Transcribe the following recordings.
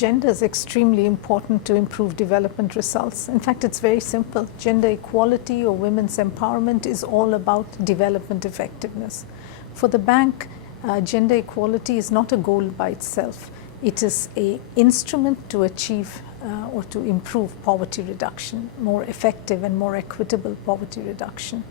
Gender is extremely important to improve development results. In fact, it's very simple. Gender equality or women's empowerment is all about development effectiveness. For the bank, gender equality is not a goal by itself. It is an instrument to achieve or to improve poverty reduction, more effective and more equitable poverty reduction.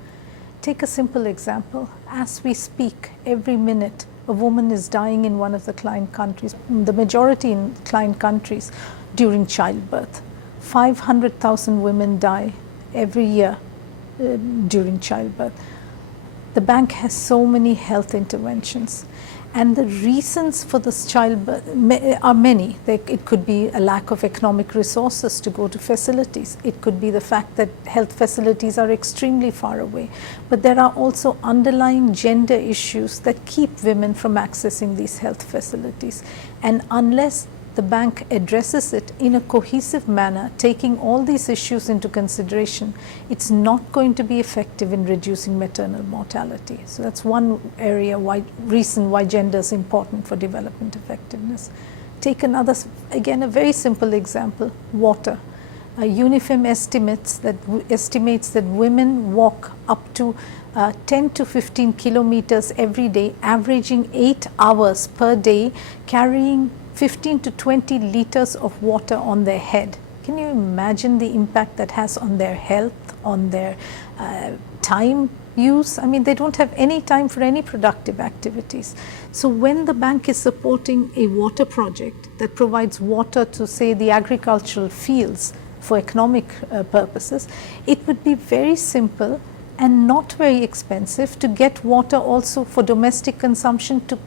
Take a simple example. As we speak, every minute, a woman is dying in one of the client countries, the majority in client countries, during childbirth. 500,000 women die every year during childbirth. The bank has so many health interventions, and the reasons for this childbirth are many. It could be a lack of economic resources to go to facilities. It could be the fact that health facilities are extremely far away. But there are also underlying gender issues that keep women from accessing these health facilities. And unless the bank addresses it in a cohesive manner, taking all these issues into consideration, it's not going to be effective in reducing maternal mortality. So that's one reason why gender is important for development effectiveness. Take another, again, a very simple example, water. UNIFEM estimates that women walk up to 10 to 15 kilometers every day, averaging 8 hours per day, carrying 15 to 20 liters of water on their head. Can you imagine the impact that has on their health, on their time use? I mean, they don't have any time for any productive activities. So when the bank is supporting a water project that provides water to, say, the agricultural fields for economic purposes, it would be very simple and not very expensive to get water also for domestic consumption to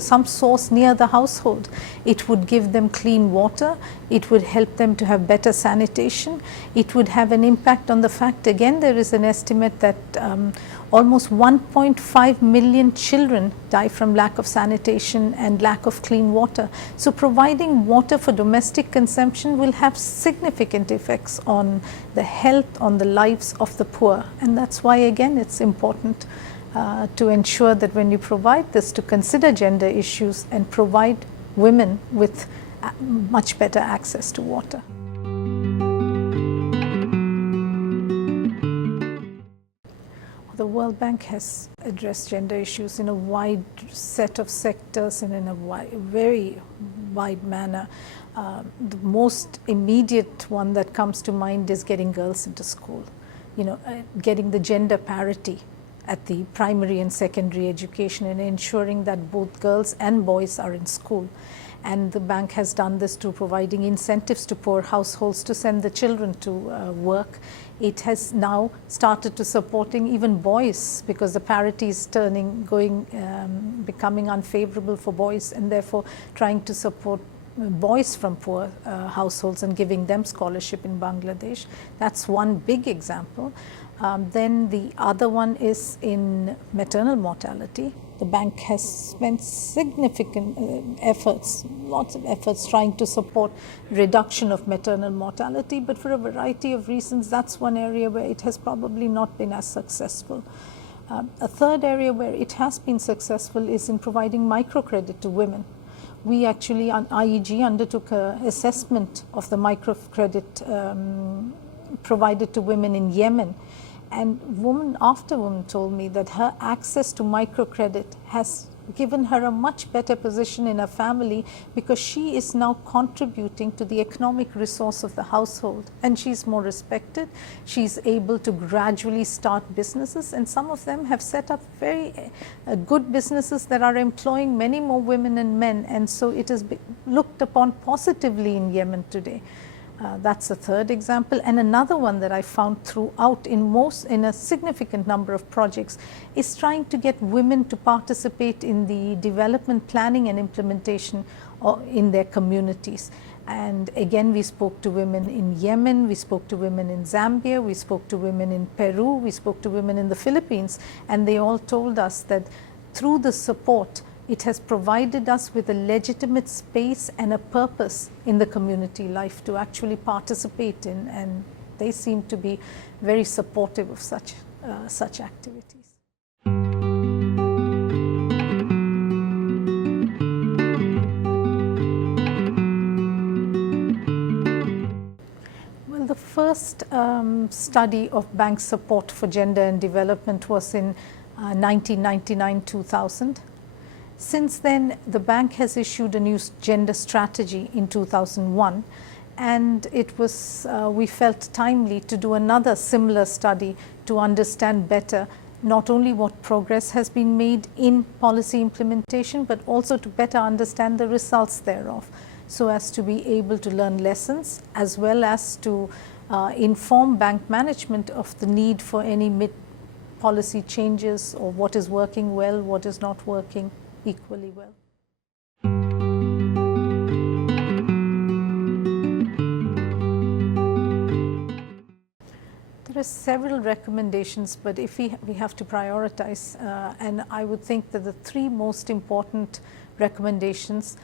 some source near the household. It would give them clean water, it would help them to have better sanitation, it would have an impact on the fact, again, there is an estimate that almost 1.5 million children die from lack of sanitation and lack of clean water. So providing water for domestic consumption will have significant effects on the health, on the lives of the poor, and that's why, again, it's important to ensure that when you provide this, to consider gender issues and provide women with much better access to water. The World Bank has addressed gender issues in a wide set of sectors and in a very wide manner. The most immediate one that comes to mind is getting girls into school, getting the gender parity at the primary and secondary education and ensuring that both girls and boys are in school. And the bank has done this through providing incentives to poor households to send the children to work. It has now started to supporting even boys, because the parity is becoming unfavorable for boys, and therefore trying to support boys from poor households and giving them scholarship in Bangladesh. That's one big example. Then the other one is in maternal mortality. The bank has spent significant efforts, lots of efforts, trying to support reduction of maternal mortality, but for a variety of reasons, that's one area where it has probably not been as successful. A third area where it has been successful is in providing microcredit to women. We actually, on IEG, undertook an assessment of the microcredit provided to women in Yemen. And woman after woman told me that her access to microcredit has given her a much better position in her family, because she is now contributing to the economic resource of the household, and she's more respected. She's able to gradually start businesses, and some of them have set up very good businesses that are employing many more women and men, and so it is looked upon positively in Yemen today. That's a third example. And another one that I found throughout in a significant number of projects is trying to get women to participate in the development planning and implementation in their communities. And again, we spoke to women in Yemen, we spoke to women in Zambia, we spoke to women in Peru, we spoke to women in the Philippines, and they all told us that through the support, it has provided us with a legitimate space and a purpose in the community life to actually participate in, and they seem to be very supportive of such activities. first study of bank support for gender and development was in 1999-2000. Since then, the bank has issued a new gender strategy in 2001, and it was, we felt timely to do another similar study to understand better not only what progress has been made in policy implementation, but also to better understand the results thereof, so as to be able to learn lessons as well as to inform bank management of the need for any mid-policy changes, or what is working well, what is not working equally well. There are several recommendations, but if we have to prioritize, and I would think that the three most important recommendations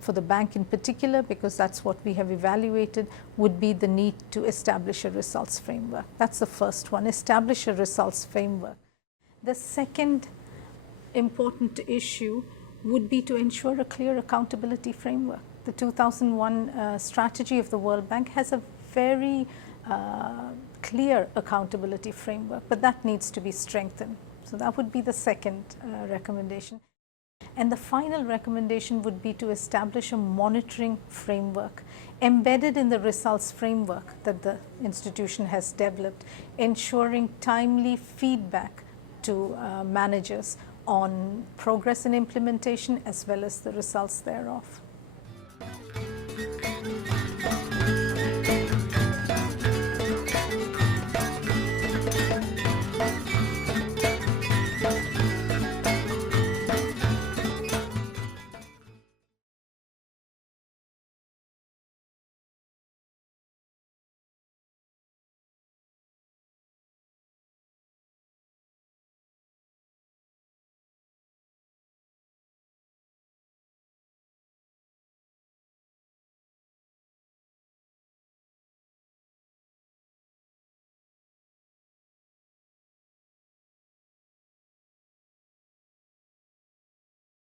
for the bank in particular, because that's what we have evaluated, would be the need to establish a results framework. That's the first one, establish a results framework. The second important issue would be to ensure a clear accountability framework. The 2001 strategy of the World Bank has a very clear accountability framework, but that needs to be strengthened. So that would be the second recommendation. And the final recommendation would be to establish a monitoring framework embedded in the results framework that the institution has developed, ensuring timely feedback to managers on progress in implementation as well as the results thereof.